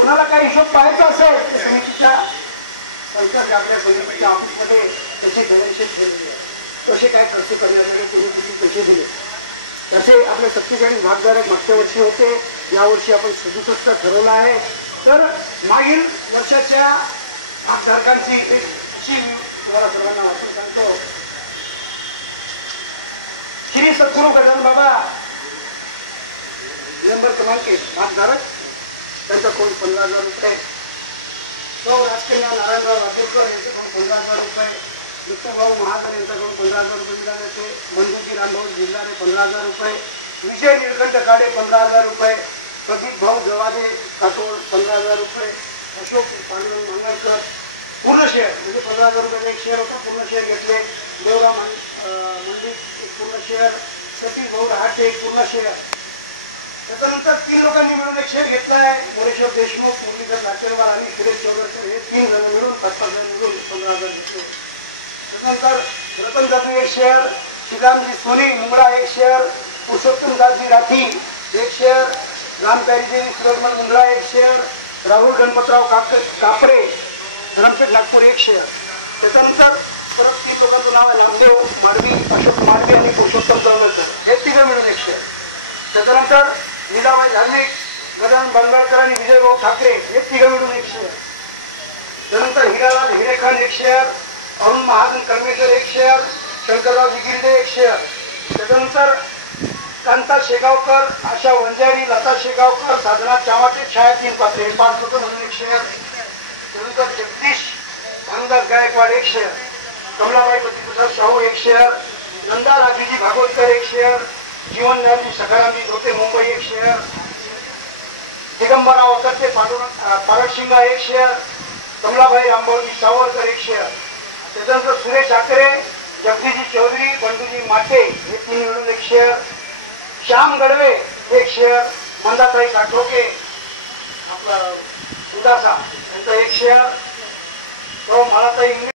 कोणाला काही हिशोब पाहायचा असेल तर समितीच्या संसद आपल्या समितीच्या ऑफिसमध्ये त्याचे बॅलन्स ठेवले कसे काय खर्च करण्यासाठी तुम्ही किती पैसे दिले त्याचे आपले 47 भागधारक मागच्या वर्षी होते, यावर्षी आपण 67 ठरवलं आहे. तर मागील वर्षाच्या भागधारकांची तुम्हाला सर्वांना वाचून सांगतो. श्री सद्गुरू गजानन बाबा नंबर क्रमांक 1 भागधारक त्यांच्याकडून 15,000 रुपये, तो राजकन्या नारायणराव राजूरकर यांच्याकडून 15,000 रुपये, दत्तभाऊ महाजन यांच्याकडून 15,000 रुपये मिळाले, बंधुजी रामभाऊ जिल्हाने 15,000 रुपये, विजय निळकंठ काडे 15,000 रुपये, प्रदीप भाऊ जवादे काटोळ 15,000 रुपये, अशोक पांडुरंग मंगळकर पूर्ण शेअर म्हणजे 15,000 रुपयाचा एक शेअर होता, पूर्ण शेअर घेतले. देवराम मंदिर पूर्ण शेअर, सतीश भाऊ रहाटे एक पूर्ण शेअर. त्याच्यानंतर 3 लोकांनी मिळून एक शेअर घेतला आहे. मोरेश्वर देशमुख, मुरलीधर लाटेवार आणि सुरेश चौधरी हे 3 जण मिळून 5,000 मिळून 15,000 घेतले. त्यानंतर रतन जाधव एक शेअर, श्रीरामजी सोनी मुंगळा एक शेअर, पुरुषोत्तम दासजी राठी एक शेअर, रामप्यारीजी सुरजमल मुंगळा एक शेअर, राहुल गणपतराव कापरे धरमपेठ नागपूर एक शेअर. त्याच्यानंतर परत 3 लोकांचं नाव आहे, नामदेव माडवी, अशोक माडवी आणि पुरुषोत्तम दळवकर हे 3 मिळून एक शेअर. त्याच्यानंतर लीलाबाई धार्मिक, गजानन बांगळकर आणि विजयभाऊ ठाकरे हे 3 मिळून एक शेअर. त्यानंतर हिरालाल हिरेखान एक शेअर, अरुण महाजन कर्मेकर एक शेअर, शंकरराव जिगिरडे एक शेअर. त्याच्यानंतर कांता शेगावकर, आशा वंजारी, लता शेगावकर, साधना चामाटे, छायातीन पात्रे हे 5 लोक म्हणून एक शेअर. त्यानंतर जगदीश भांगदास गायकवाड एक शेअर, कमलाबाई प्रतिप्रसाद शाहू एक शेअर, नंदा राजूजी भागवतकर एक शेअर, जीवनरावजी सखारामजी धोते मुंबई एक शेअर, दिगंबरराव अकर्ते पारडशिंगा एक शेअर, कमलाबाई रामभाऊजी सावरकर एक शेअर. त्याच्यानंतर सुरेश आकरे, जगदीशजी चौधरी, बंडूजी माटे हे 3 मिळून एक शेअर, श्याम गडवे एक शेअर, मंदाताई काठोके आपला उदासा यांचा एक शेअर, तो मालाताई